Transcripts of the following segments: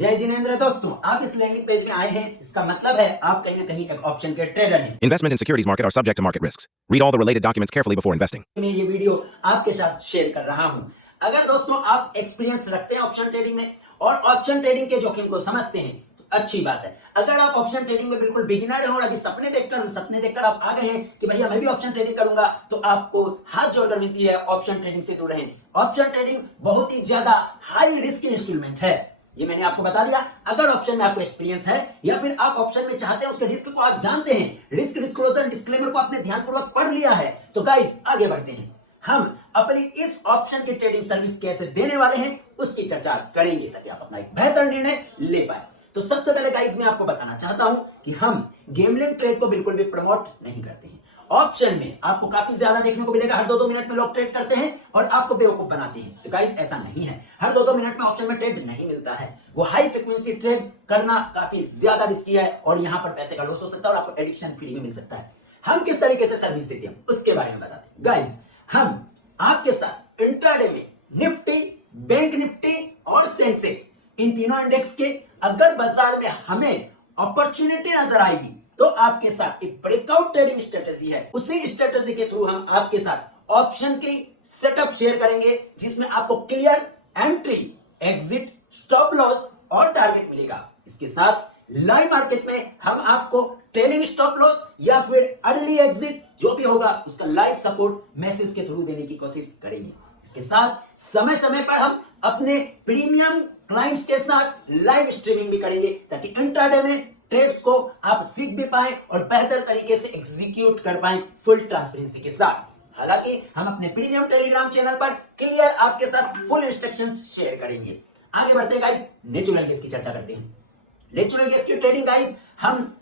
जय जिनेंद्र। दोस्तों, आप इस लैंडिंग पेज में आए हैं, इसका मतलब है आप कहीं ना कहीं एक ऑप्शन के ट्रेडर हैं। Investment in securities market are subject to market risks. Read all the related documents carefully before investing. मैं ये वीडियो आपके साथ शेयर कर रहा हूं। अगर दोस्तों आप एक्सपीरियंस रखते हैं ऑप्शन ट्रेडिंग में और ऑप्शन ट्रेडिंग के जोखिम को समझते हैं तो अच्छी बात है। अगर आप ऑप्शन ट्रेडिंग में बिल्कुल बिगिनर हैं और अभी सपने देखकर आप आ गए हैं कि भैया मैं भी ऑप्शन ट्रेडिंग करूंगा, तो आपको हाथ जोड़कर विनती है, ऑप्शन ट्रेडिंग से दूर रहें। ऑप्शन ट्रेडिंग बहुत ही ज्यादा हाई रिस्क इंस्ट्रूमेंट है, ये मैंने आपको बता दिया। अगर ऑप्शन में आपको एक्सपीरियंस है या फिर आप ऑप्शन में चाहते हैं, उसके रिस्क को आप जानते हैं, रिस्क डिस्क्लोजर डिस्क्लेमर को आपने ध्यानपूर्वक पढ़ लिया है, तो गाइस आगे बढ़ते हैं। हम अपनी इस ऑप्शन की ट्रेडिंग सर्विस कैसे देने वाले हैं उसकी चर्चा करेंगे ताकि आप अपना एक बेहतर निर्णय ले पाए। तो सबसे पहले गाइस मैं आपको बताना चाहता हूं कि हम गेमलिंग ट्रेड को बिल्कुल भी प्रमोट नहीं करते हैं। ऑप्शन में आपको काफी ज्यादा देखने को मिलेगा, हर 2-2 मिनट में लोग ट्रेड करते हैं और आपको बेवकूफ बनाते हैं। तो गाइस ऐसा नहीं है, हर 2-2 मिनट में ऑप्शन में ट्रेड नहीं मिलता है। वो हाई फ्रीक्वेंसी ट्रेड करना काफी ज्यादा रिस्की है और यहां पर पैसे का लॉस हो सकता है और आपको एडिक्शन फ्री में मिल सकता है। हम किस तरीके से सर्विस देते हैं उसके बारे में बताते हैं। गाइस, हम आपके साथ इंट्राडे में निफ्टी, बैंक निफ्टी और सेंसेक्स, इन तीनों इंडेक्स के अगर बाजार में हमें अपॉर्चुनिटी नजर आएगी तो आपके साथ एक ब्रेकआउट ट्रेडिंग स्ट्रेटेजी है, उसी स्ट्रेटेजी के थ्रू हम आपके साथ ऑप्शन की सेटअप शेयर करेंगे जिसमें आपको clear entry, exit, stop loss और टारगेट मिलेगा। इसके साथ लाइव मार्केट में हम आपको ट्रेलिंग स्टॉप लॉस या फिर अर्ली एग्जिट जो भी होगा उसका लाइव सपोर्ट मैसेज के थ्रू देने की कोशिश करेंगे। इसके साथ समय समय पर हम अपने प्रीमियम क्लाइंट्स के साथ लाइव स्ट्रीमिंग भी करेंगे ताकि इंट्राडे में ट्रेड्स को आप सीख भी पाए और बेहतर तरीके से एग्जीक्यूट कर पाए फुल ट्रांसपेरेंसी के साथ। हालांकि हम अपने प्रीमियम टेलीग्राम चैनल पर क्लियर आपके साथ फुल इंस्ट्रक्शंस शेयर करेंगे। आगे बढ़ते हैं गाइस, नेचुरल गैस की चर्चा करते हैं। नेचुरल गैस की ट्रेडिंग गाइस हम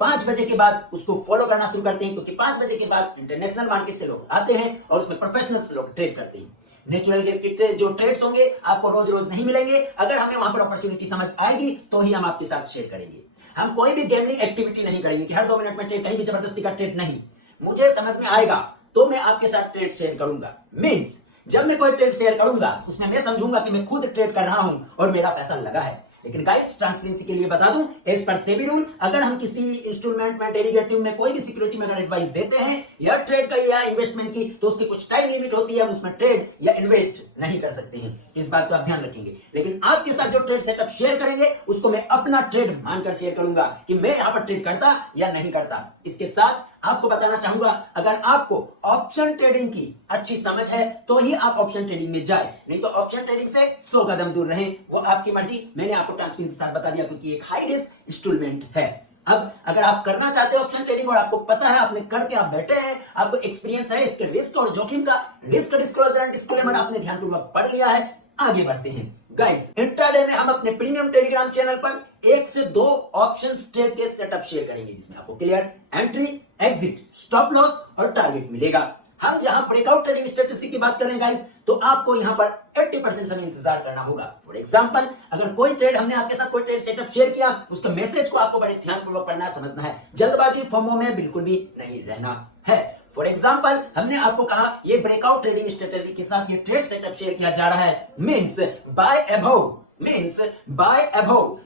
5 बजे के बाद उसको फॉलो करना शुरू करते हैं, क्योंकि 5 बजे के बाद इंटरनेशनल मार्केट से लोग आते हैं और उसमें प्रोफेशनल्स लोग ट्रेड करते हैं। नेचुरल गैस की जो ट्रेड्स होंगे आपको रोज रोज नहीं मिलेंगे, अगर हमें वहां पर अपॉर्चुनिटी समझ आएगी तो ही हम आपके साथ शेयर करेंगे। हम कोई भी गैम्बलिंग एक्टिविटी नहीं करेंगे कि हर 2 मिनट में ट्रेड, कहीं भी जबरदस्ती का ट्रेड नहीं। मुझे समझ में आएगा तो मैं आपके साथ ट्रेड शेयर करूंगा। मींस जब मैं कोई ट्रेड शेयर करूंगा उसमें मैं समझूंगा कि मैं खुद ट्रेड कर रहा हूं और मेरा पैसा लगा है। लेकिन गाइस, ट्रांसपेरेंसी के लिए बता दूं, एज पर सेबी रूल, अगर हम किसी इंस्ट्रूमेंट में, डेरिवेटिव में, कोई भी सिक्योरिटी में अगर एडवाइस देते हैं या ट्रेड का या इन्वेस्टमेंट की, तो उसकी कुछ टाइम लिमिट होती है, हम उसमें ट्रेड या इन्वेस्ट नहीं कर सकते हैं। इस बात को आप ध्यान रखेंगे। लेकिन आपके साथ जो ट्रेड सेटअप शेयर करेंगे उसको मैं अपना ट्रेड मानकर शेयर करूंगा कि मैं यहां पर ट्रेड करता या नहीं करता। इसके साथ आपको बताना चाहूंगा, अगर आपको ऑप्शन ट्रेडिंग की अच्छी समझ है तो ही आप ऑप्शन ट्रेडिंग में जाए, नहीं तो ऑप्शन ट्रेडिंग से 100 कदम दूर रहें, वो आपकी मर्जी। मैंने आपको ट्रांसपेरेंसी के साथ बता दिया क्योंकि एक हाई रिस्क इंस्ट्रूमेंट है। अब अगर आप करना चाहते हो ऑप्शन ट्रेडिंग और आपको पता है, आपने करके आप बैठे हैं, आपको एक्सपीरियंस है, इसके रिस्क और जोखिम का रिस्क डिस्क्लोजर एंड डिस्क्लेमर आपने ध्यानपूर्वक पढ़ लिया है, आगे बढ़ते हैं। गाइस, इंट्राडे में हम अपने प्रीमियम टेलीग्राम चैनल पर 1 से 2 ऑप्शन ट्रेड के सेटअप शेयर करेंगे जिसमें आपको clear entry, exit, stop loss और टारगेट मिलेगा। हम जहां ब्रेकआउट ट्रेडिंग स्ट्रेटेजी की बात करें गाइस, तो आपको यहां पर 80% समय इंतजार करना होगा। फॉर एग्जांपल, अगर कोई ट्रेड हमने आपके साथ कोई ट्रेड सेटअप शेयर किया, उसका मैसेज को आपको बड़े ध्यानपूर्वक पढ़ना है, समझना है, जल्दबाजी फोमो में बिल्कुल भी नहीं रहना है। फॉर एग्जाम्पल, हमने आपको कहा ये ब्रेकआउट ट्रेडिंग स्ट्रेटेजी के साथ ये ट्रेड सेटअप शेयर किया जा रहा है, means by above 100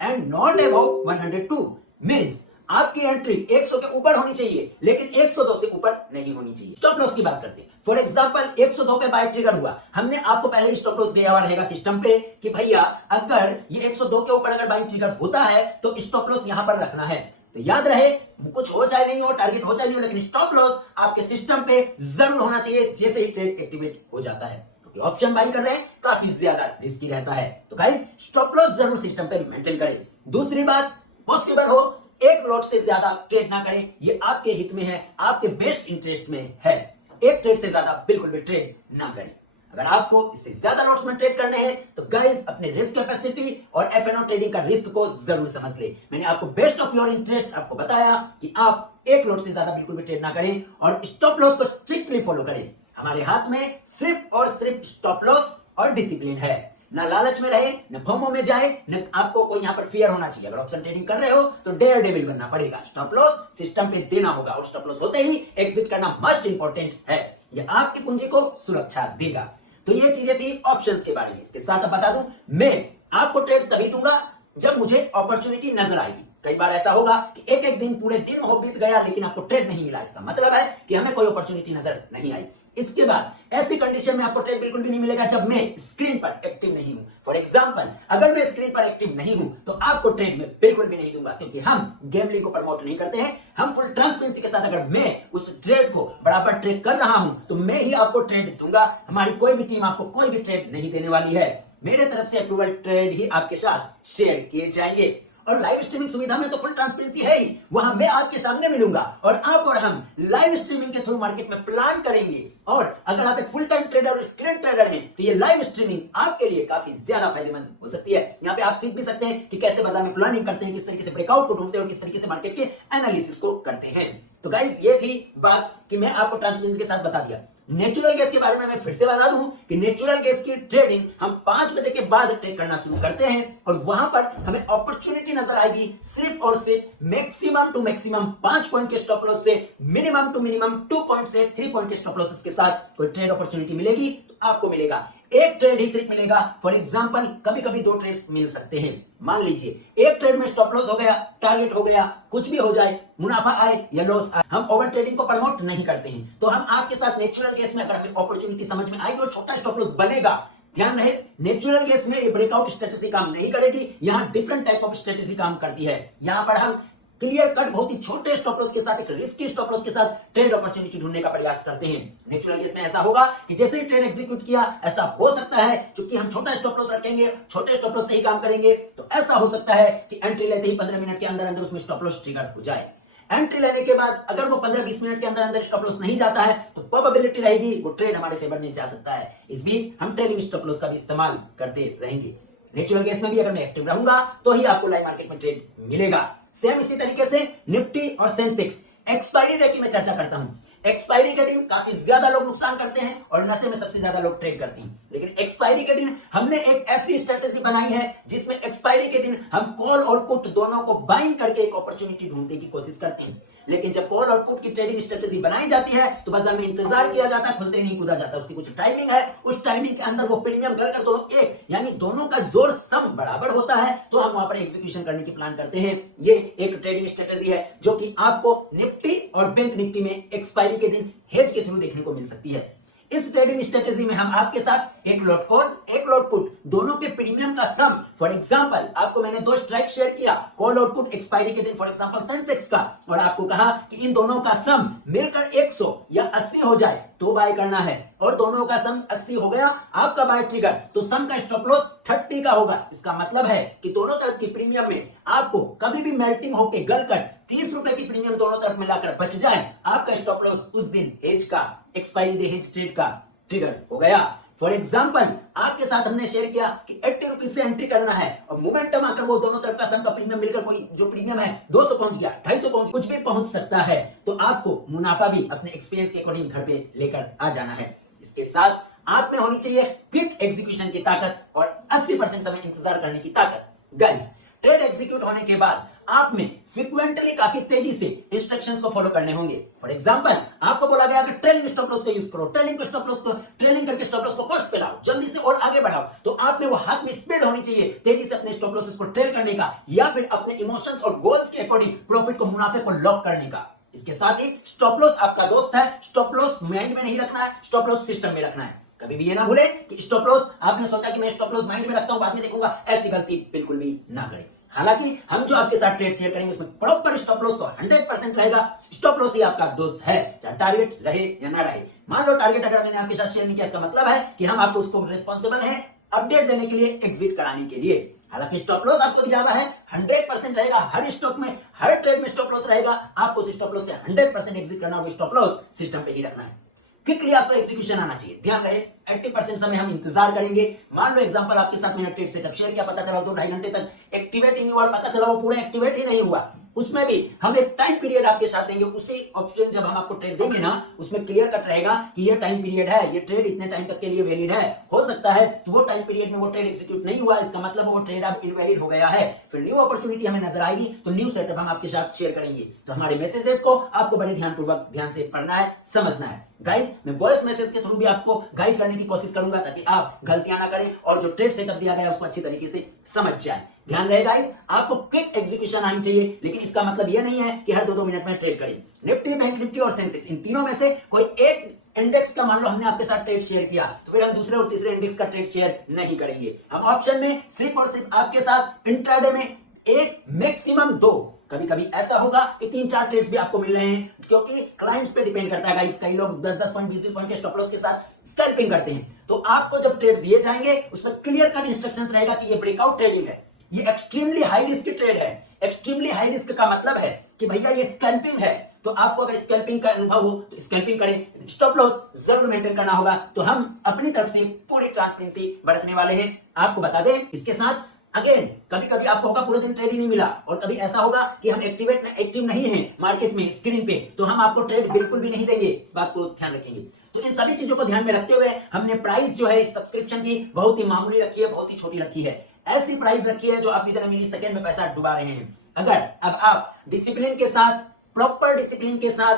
and not above 102। Means आपकी एंट्री 100 के ऊपर होनी चाहिए लेकिन 102 से ऊपर नहीं होनी चाहिए। स्टॉप लॉस की बात करते हैं। फॉर एग्जांपल, 102 पे बाय ट्रिगर हुआ, हमने आपको पहले ही स्टॉप लॉस दिया हुआ रहेगा सिस्टम पे कि भैया अगर ये 102 के ऊपर अगर बाय ट्रिगर होता है तो स्टॉप लॉस यहां पर रखना है। तो याद रहे, कुछ हो चाहे नहीं हो, टारगेट हो चाहे नहीं हो, लेकिन स्टॉप लॉस आपके सिस्टम पे जरूर होना चाहिए जैसे ही ट्रेड एक्टिवेट हो जाता है, क्योंकि ऑप्शन बाइंग कर रहे हैं काफी ज्यादा रिस्की रहता है। तो गाइस, स्टॉप लॉस जरूर सिस्टम पे मेंटेन करें। दूसरी बात, पॉसिबल हो एक लॉट से ज्यादा ट्रेड ना करें, ये आपके हित में है, आपके बेस्ट इंटरेस्ट में है। एक ट्रेड से ज्यादा बिल्कुल भी ट्रेड ना करें। अगर आपको इससे ज्यादा लॉट्स में ट्रेड करने हैं तो गाइस, अपने रिस्क कैपेसिटी और एफएनओ ट्रेडिंग का रिस्क को जरूर समझ ले। मैंने आपको बेस्ट ऑफ योर इंटरेस्ट आपको बताया कि आप एक लॉट से ज्यादा बिल्कुल भी ट्रेड ना करें और स्टॉप लॉस को स्ट्रिक्टली फॉलो करें। हमारे हाथ में सिर्फ और सिर्फ स्टॉप लॉस और डिसिप्लिन है। ना लालच में रहे, न फोमो में जाए, न आपको कोई यहां पर फियर होना चाहिए। अगर ऑप्शन ट्रेडिंग कर रहे हो तो डेयर डेविल बनना पड़ेगा। स्टॉप लॉस सिस्टम पे देना होगा और स्टॉप लॉस होते ही एग्जिट करना मस्ट इंपॉर्टेंट है। यह आपकी पूंजी को सुरक्षा देगा। तो ये चीजें थी ऑप्शंस के बारे में। इसके साथ अब बता दूं, मैं आपको ट्रेड तभी दूंगा जब मुझे अपॉर्चुनिटी नजर आएगी। कई बार ऐसा होगा कि एक एक दिन पूरे दिन हो बीत गया लेकिन आपको ट्रेड नहीं मिला, इसका मतलब है कि हमें कोई अपॉर्चुनिटी नजर नहीं आई। इसके बाद ऐसी कंडीशन में आपको ट्रेड बिल्कुल भी नहीं मिलेगा जब मैं स्क्रीन पर एक्टिव नहीं हूं। फॉर एग्जांपल, अगर मैं स्क्रीन पर एक्टिव नहीं हूं तो आपको ट्रेड में बिल्कुल भी नहीं दूंगा, क्योंकि हम गैम्बलिंग को प्रमोट नहीं करते हैं। हम फुल ट्रांसपेरेंसी के साथ अगर मैं उस ट्रेड को बराबर ट्रेड कर रहा हूं तो मैं ही आपको ट्रेड दूंगा। हमारी कोई भी टीम आपको कोई भी ट्रेड नहीं देने वाली है। मेरे तरफ से अप्रूवल ट्रेड ही आपके साथ शेयर किए जाएंगे। और लाइव स्ट्रीमिंग सुविधा में तो फुल ट्रांसपेरेंसी है ही, वहां मैं आपके सामने मिलूंगा और आप और हम लाइव स्ट्रीमिंग के थ्रू मार्केट में प्लान करेंगे। और अगर आप एक फुल टाइम ट्रेडर और स्क्रीन ट्रेडर हैं तो ये लाइव स्ट्रीमिंग आपके लिए काफी ज्यादा फायदेमंद हो सकती है। यहाँ पे आप सीख भी सकते हैं कि कैसे बाजार में प्लानिंग करते हैं, किस तरीके से ब्रेकआउट को ढूंढते हैं और किस तरीके से मार्केट के एनालिसिस को करते हैं। तो गाइस, ये थी बात कि मैं आपको ट्रांसपेरेंसी के साथ बता दिया। नेचुरल गैस के बारे में मैं फिर से बता दूं कि नेचुरल गैस की ट्रेडिंग हम 5 बजे के बाद ट्रेड करना शुरू करते हैं और वहां पर हमें अपॉर्चुनिटी नजर आएगी सिर्फ और सिर्फ मैक्सिमम टू मैक्सिमम 5 पॉइंट के स्टॉप लॉस से, मिनिमम टू मिनिमम 2 पॉइंट से 3 पॉइंट के स्टॉप लॉसेस के साथ कोई ट्रेड अपॉर्चुनिटी मिलेगी तो आपको मिलेगा। एक ट्रेड ही सिर्फ मिलेगा। फॉर एग्जांपल, कभी कभी 2 ट्रेड्स मिल सकते हैं। मान लीजिए एक ट्रेड में स्टॉप लॉस हो गया, टारगेट हो गया, कुछ भी हो जाए, मुनाफा आए या लॉस आए, हम ओवर ट्रेडिंग को प्रमोट नहीं करते हैं। तो हम आपके साथ नेचुरल केस में अगर हमें अपॉर्चुनिटी समझ में आई और छोटा स्टॉप लॉस बनेगा, ध्यान रहे नेचुरल केस में ये ब्रेकआउट स्ट्रेटेजी काम नहीं करेगी, यहां डिफरेंट टाइप ऑफ स्ट्रेटेजी काम करती है। यहां पर हम क्लियर कट बहुत ही छोटे स्टॉप लॉस के साथ, एक रिस्की स्टॉप लॉस के साथ ट्रेड अपॉर्चुनिटी ढूंढने का प्रयास करते हैं। नेचुरल केस में ऐसा होगा कि जैसे ही ट्रेड एग्जीक्यूट किया, ऐसा हो सकता है क्योंकि हम छोटा स्टॉप लॉस रखेंगे, छोटे स्टॉप लॉस से ही काम करेंगे, तो ऐसा हो सकता है कि एंट्री लेते ही 15 मिनट के अंदर अंदर उसमें स्टॉप लॉस ट्रिगर हो जाए। एंट्री लेने के बाद अगर वो 15-20 मिनट के अंदर अंदर स्टॉप लॉस नहीं जाता है तो प्रोबेबिलिटी रहेगी वो ट्रेड हमारे फेवर में जा सकता है। इस बीच हम ट्रेलिंग स्टॉप लॉस का भी इस्तेमाल करते रहेंगे। नेचुरल केस में भी अगर मैं एक्टिव रहूंगा तो ही आपको लाइव मार्केट में ट्रेड मिलेगा। सेम इसी तरीके से निफ्टी और सेंसेक्स एक्सपायरी डे की मैं चर्चा करता हूं। एक्सपायरी के दिन काफी ज्यादा लोग नुकसान करते हैं और नशे में सबसे ज्यादा लोग ट्रेड करते हैं। लेकिन एक्सपायरी के दिन हमने एक ऐसी स्ट्रेटेजी बनाई है जिसमें एक्सपायरी के दिन हम कॉल और पुट दोनों को बाइंग करके एक अपॉर्चुनिटी ढूंढने की कोशिश करते हैं। लेकिन जब कॉल और पुट की ट्रेडिंग स्ट्रेटेजी बनाई जाती है तो बाजार में इंतजार किया जाता है, खुलते ही नहीं कूदा जाता। उसकी कुछ टाइमिंग है, उस टाइमिंग के अंदर वो प्रीमियम कर दोनों एक यानी दोनों का जोर सम बराबर होता है तो हम वहां पर एग्जीक्यूशन करने की प्लान करते हैं। ये एक ट्रेडिंग स्ट्रेटेजी है जो कि आपको निफ्टी और बैंक निफ्टी में एक्सपायरी के दिन हेज के थ्रू देखने को मिल सकती है। इस ट्रेडिंग स्ट्रेटेजी में हम आपके साथ एक लॉट कॉल एक लॉट पुट दोनों के प्रीमियम का सम, फॉर एग्जांपल आपको मैंने 2 स्ट्राइक शेयर किया, कॉल और पुट एक्सपायरी के दिन फॉर एग्जांपल सेंसेक्स का, और आपको कहा कि इन दोनों का सम मिलकर 100 या 80 हो जाए तो बाय करना है, और दोनों का सम 80 हो गया आपका बाय ट्रिगर, तो सम का स्टॉप लॉस 30 का होगा। इसका मतलब है कि दोनों तरफ की प्रीमियम में आपको कभी भी मेल्टिंग होकर गलकर 30 रुपए की प्रीमियम दोनों तरफ मिलाकर बच जाए, आपका स्टॉप लॉस उस दिन हेज का, एक्सपायरी डे हेज ट्रेड का ट्रिगर हो गया। फॉर एग्जांपल आपके साथ हमने शेयर किया कि 80 रुपीज से एंट्री करना है और मोमेंटम आकर वो दोनों तरफ का सम का प्रीमियम मिलकर कोई जो प्रीमियम है 200 पहुंच गया, 250 पहुंच, कुछ भी पहुंच सकता है, तो आपको मुनाफा भी अपने एक्सपीरियंस के अकॉर्डिंग घर पे लेकर आ जाना है। इसके साथ आप में होनी चाहिए क्विक एग्जीक्यूशन की ताकत और 80% समय इंतजार करने की ताकत। गाइस, ट्रेड एग्जीक्यूट होने के बाद आप में फ्रीक्वेंटली काफी तेजी से इंस्ट्रक्शंस को फॉलो करने होंगे। फॉर एग्जांपल आपको बोला गया कि ट्रेलिंग स्टॉप लॉस को यूज करो, ट्रेलिंग स्टॉप लॉस को ट्रेलिंग करके स्टॉप लॉस को कॉस्ट पे लाओ, जल्दी से और आगे बढ़ाओ, तो आप में वो हाथ में स्पीड होनी चाहिए तेजी से अपने स्टॉप लॉसेस को ट्रेल करने का या फिर अपने इमोशंस और गोल्स के अकॉर्डिंग प्रॉफिट को, मुनाफे को लॉक करने का। इसके साथ ही स्टॉप लॉस आपका दोस्त है, स्टॉप लॉस माइंड में नहीं रखना है, स्टॉप लॉस सिस्टम में रखना है। कभी भी ये ना भूले कि स्टॉप लॉस आपने सोचा कि मैं स्टॉप लॉस माइंड में रखता हूं बाद में देखूंगा, ऐसी गलती बिल्कुल भी ना करें। हालांकि हम जो आपके साथ ट्रेड शेयर करेंगे उसमें प्रॉपर स्टॉप लॉस तो 100% रहेगा। स्टॉप लॉस ही आपका दोस्त है, चाहे टारगेट रहे या ना रहे। मान लो टारगेट अगर मैंने आपके साथ शेयर नहीं किया, इसका मतलब है कि हम आपको उसको रिस्पॉन्सिबल है अपडेट देने के लिए, एग्जिट कराने के लिए। हालांकि स्टॉप लॉस आपको दिया हुआ है 100% रहेगा, हर स्टॉक में हर ट्रेड में स्टॉप लॉस रहेगा। आपको स्टॉप लॉस से 100% एग्जिट करना, वो स्टॉप लॉस सिस्टम पे ही रखना है। क्विकली आपको एग्जीक्यूशन आना चाहिए। ध्यान रहे 80% समय हम इंतजार करेंगे। मान लो एग्जांपल आपके साथ मैंने ट्रेड सेटअप शेयर किया, पता चला 2-2.5 घंटे तक एक्टिवेट ही नहीं हुआ, पता चला वो पूरा एक्टिवेट ही नहीं हुआ, उसमें भी हम एक टाइम पीरियड आपके साथ देंगे। उसी ऑप्शन जब हम आपको ट्रेड देंगे ना, उसमें क्लियर कट रहेगा कि ये टाइम पीरियड है, ये ट्रेड इतने टाइम तक के लिए वैलिड है। हो सकता है कि वो टाइम पीरियड में वो ट्रेड एग्जीक्यूट नहीं हुआ, इसका मतलब वो ट्रेड अब इनवैलिड हो गया है। फिर न्यू अपॉर्चुनिटी हमें नजर आएगी तो न्यू सेटअप हम आपके साथ शेयर करेंगे। तो हमारे मैसेजेस को आपको बड़े ध्यानपूर्वक ध्यान से पढ़ना है, समझना है। गाइस मैं वॉइस मैसेज के थ्रू भी आपको गाइड करने की कोशिश करूंगा ताकि आप गलतियां ना करें और जो ट्रेड सेटअप दिया गया है उसको अच्छी तरीके से समझ जाए। ध्यान रहे गाइस, आपको क्विक एग्जीक्यूशन आनी चाहिए, लेकिन इसका मतलब यह नहीं है कि हर 2-2 मिनट में ट्रेड करें। निफ्टी, बैंक निफ्टी और सेंसेक्स, इन तीनों में से कोई एक इंडेक्स का मान लो हमने आपके साथ ट्रेड शेयर किया, तो फिर हम दूसरे और तीसरे इंडेक्स का ट्रेड शेयर नहीं करेंगे। हम ऑप्शन में सिर्फ और सिर्फ आपके साथ इंट्राडे में एक मैक्सिमम 2, कभी कभी ऐसा होगा कि 3-4 ट्रेड्स भी आपको मिल रहे हैं, क्योंकि क्लाइंट्स पे डिपेंड करता है गाइस। कई लोग 10-10 पॉइंट 20-20 पॉइंट के स्टॉप लॉस के साथ स्कैल्पिंग करते हैं, तो आपको जब ट्रेड दिए जाएंगे उस पर क्लियर कट इंस्ट्रक्शंस रहेगा कि ये ब्रेकआउट ट्रेडिंग है, ये एक्सट्रीमली हाई रिस्क ट्रेड है। एक्सट्रीमली हाई रिस्क का मतलब है कि भैया ये स्कैल्पिंग है, तो आपको अगर स्कैल्पिंग का अनुभव हो तो स्कैल्पिंग करें, स्टॉप लॉस जरूर मेंटेन करना होगा। तो हम अपनी तरफ से पूरी ट्रांसपेरेंसी बरतने वाले हैं। आपको बता दें इसके साथ, अगेन कभी कभी आपको होगा पूरे दिन ट्रेड ही नहीं मिला, और कभी ऐसा होगा कि हम एक्टिव नहीं है मार्केट में स्क्रीन पे, तो हम आपको ट्रेड बिल्कुल भी नहीं देंगे। इस बात को ध्यान रखेंगे। तो इन सभी चीजों को ध्यान में रखते हुए हमने प्राइस जो है इस सब्सक्रिप्शन की बहुत ही मामूली रखी है, बहुत ही छोटी रखी है। ऐसी प्राइस रखी है जो आप इतने मिली सेकेंड में पैसा डुबा रहे हैं। अगर अब आप डिसिप्लिन के साथ, प्रॉपर डिसिप्लिन के साथ,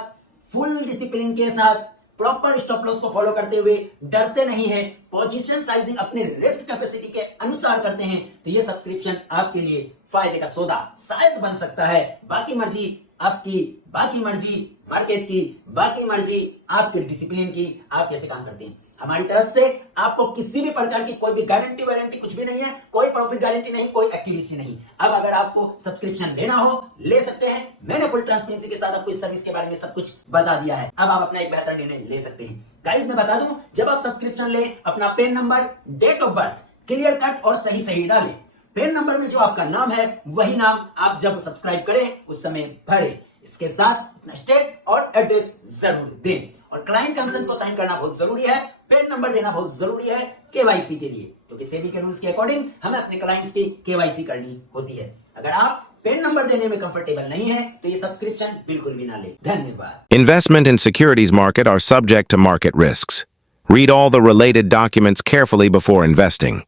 फुल डिसिप्लिन के साथ, प्रॉपर स्टॉप लॉस को फॉलो करते हुए डरते नहीं है, पोजीशन साइजिंग अपने रिस्क कैपेसिटी के अनुसार करते हैं, तो ये सब्सक्रिप्शन आपके लिए फायदे का सौदा शायद बन सकता है। बाकी मर्जी आपकी, बाकी मर्जी मार्केट की, बाकी मर्जी आपके डिसिप्लिन की, आप कैसे काम करते हैं। हमारी तरफ से आपको किसी भी प्रकार की कोई भी गारंटी वारंटी कुछ भी नहीं है, कोई प्रॉफिट गारंटी नहीं, कोई एक्यूरेसी नहीं। अब अगर आपको सब्सक्रिप्शन लेना हो ले सकते हैं। मैंने फुल ट्रांसपेरेंसी के साथ आपको इस सर्विस के बारे में सब कुछ बता दिया है। अब आप अपना एक बेहतर निर्णय ले सकते हैं। गाइस मैं बता दूं, जब आप सब्सक्रिप्शन ले, अपना PAN number, date of birth clear cut और सही सही डालें। पेन नंबर में जो आपका नाम है वही नाम आप जब सब्सक्राइब करें उस समय भरे। इसके साथ अपना स्टेट और एड्रेस जरूर दें, और क्लाइंट कंसेंट को साइन करना बहुत जरूरी है। पेन नंबर देना बहुत जरूरी है केवाईसी के लिए, क्योंकि सेबी के रूल्स के अकॉर्डिंग हमें अपने क्लाइंट्स की केवाईसी करनी होती है। अगर आप पेन नंबर देने में कंफर्टेबल नहीं है तो ये सब्सक्रिप्शन बिल्कुल भी ना ले। धन्यवाद। Investment in securities market are subject to market risks. Read all the related documents carefully before investing.